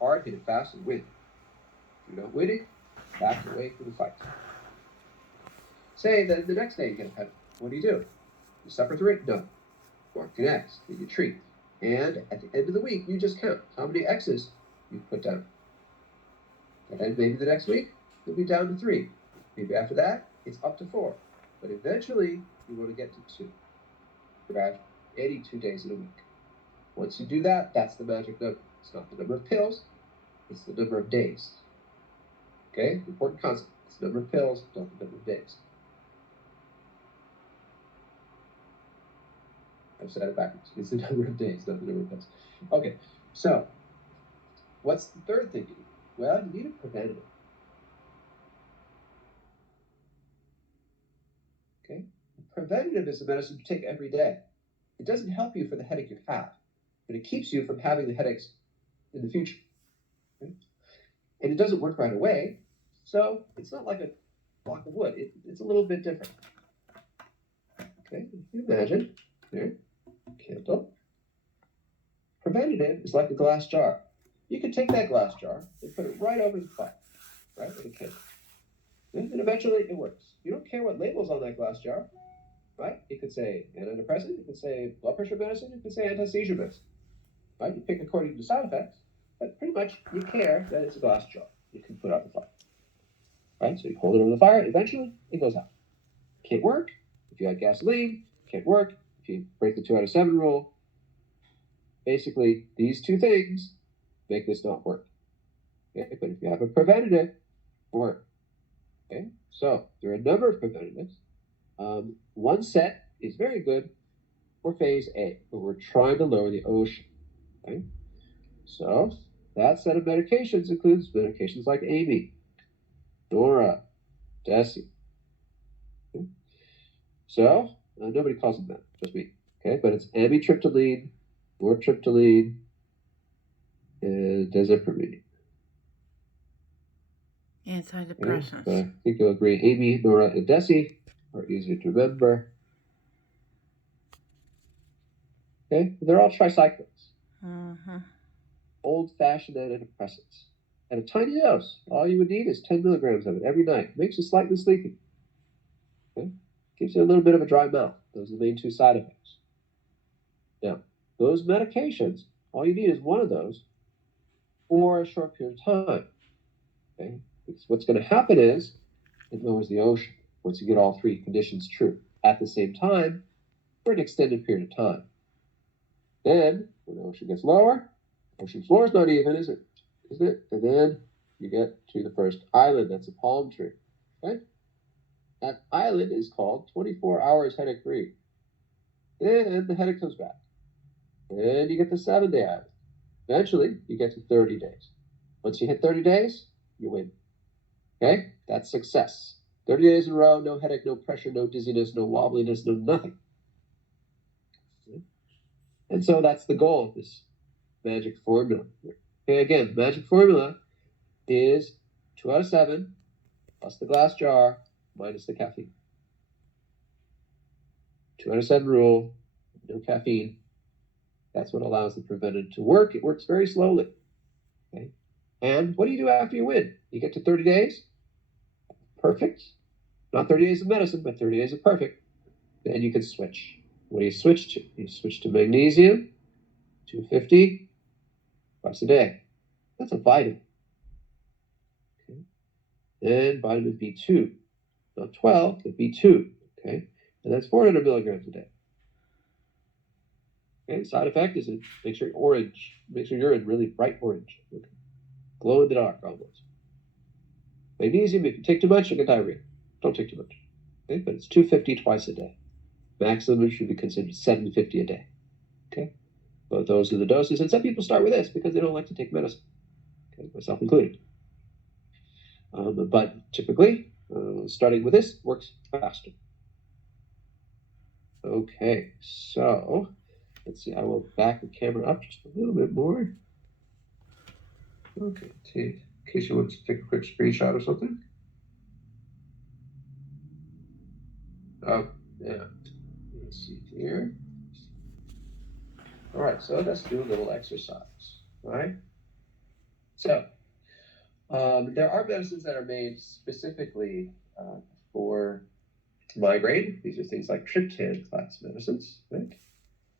hard, hit it fast, and win. If you're not winning, back away from the fight. Say that the next day you get a penalty. What do? You suffer through it? No. Mark an X, then you treat. And at the end of the week, you just count how many X's you've put down. And then maybe the next week, you'll be down to 3. Maybe after that, it's up to 4. But eventually, you want to get to 2. Gradually, 82 days in a week. Once you do that, that's the magic number. It's not the number of pills, it's the number of days. Okay? Important concept. It's the number of pills, not the number of days. I've said it backwards. It's the number of days, not the number of pills. Okay, so what's the third thing you need? Well, you need a preventative. Okay? A preventative is a medicine you take every day. It doesn't help you for the headache you have, but it keeps you from having the headaches in the future. Okay? And it doesn't work right away, so it's not like a block of wood. It's a little bit different. Okay, if you imagine, here, candle. Preventative is like a glass jar. You can take that glass jar and put it right over the fire, right, with a candle. And eventually it works. You don't care what label's on that glass jar, right? It could say antidepressant, it could say blood pressure medicine, it could say anti-seizure medicine, right? You pick according to side effects, but pretty much you care that it's a glass jar you can put out the fire, right? So you hold it over the fire, eventually it goes out. Can't work if you add gasoline, can't work if you break the 2 out of 7 rule. Basically, these 2 things make this not work. Okay? But if you have a preventative, it works. Okay? So there are a number of preventatives. One set is very good for phase A, where we're trying to lower the ocean. Okay? So that set of medications includes medications like Amy, Nora, Desi. Okay? So nobody calls them that, just me. Okay, but it's amitriptyline, nortriptyline, and desipramine. Antidepressants. Okay, so I think you'll agree. Amy, Nora, and Desi are easier to remember. Okay, they're all tricyclics. Old-fashioned antidepressants. At a tiny dose, all you would need is 10 milligrams of it every night. Makes you slightly sleepy. Okay? Gives you a little bit of a dry mouth. Those are the main 2 side effects. Now, those medications, all you need is one of those for a short period of time. Okay? Because what's going to happen is it lowers the ocean once you get all 3 conditions true at the same time for an extended period of time. Then, when the ocean gets lower, ocean floor is not even, is it? Isn't it? And then you get to the first island. That's a palm tree. Okay? That island is called 24 hours headache free. Then the headache comes back. Then you get the 7-day island. Eventually, you get to 30 days. Once you hit 30 days, you win. Okay? That's success. 30 days in a row, no headache, no pressure, no dizziness, no wobbliness, no nothing. And so that's the goal of this magic formula. Okay, again, the magic formula is 2 out of 7 plus the glass jar minus the caffeine. 2 out of 7 rule, no caffeine. That's what allows the preventative to work. It works very slowly. Okay? And what do you do after you win? You get to 30 days. Perfect. Not 30 days of medicine, but 30 days of perfect. Then you can switch. What do you switch to? You switch to magnesium, 250 twice a day. That's a vitamin. Okay. Then vitamin B2, not 12, but B2. Okay, and that's 400 milligrams a day. Okay, side effect is it makes your urine really bright orange, okay. Glow in the dark almost. Magnesium, if you take too much, you get diarrhea. Don't take too much. Okay, but it's 250 twice a day. Maximum should be considered 750 a day. Okay, but those are the doses. And some people start with this because they don't like to take medicine. Okay, myself included. But typically, starting with this works faster. Okay, so let's see. I will back the camera up just a little bit more. Okay, in case you want to take a quick screenshot or something. Oh, yeah. Let's see here. All right, so let's do a little exercise, all right? So there are medicines that are made specifically for migraine. These are things like triptan class medicines, right?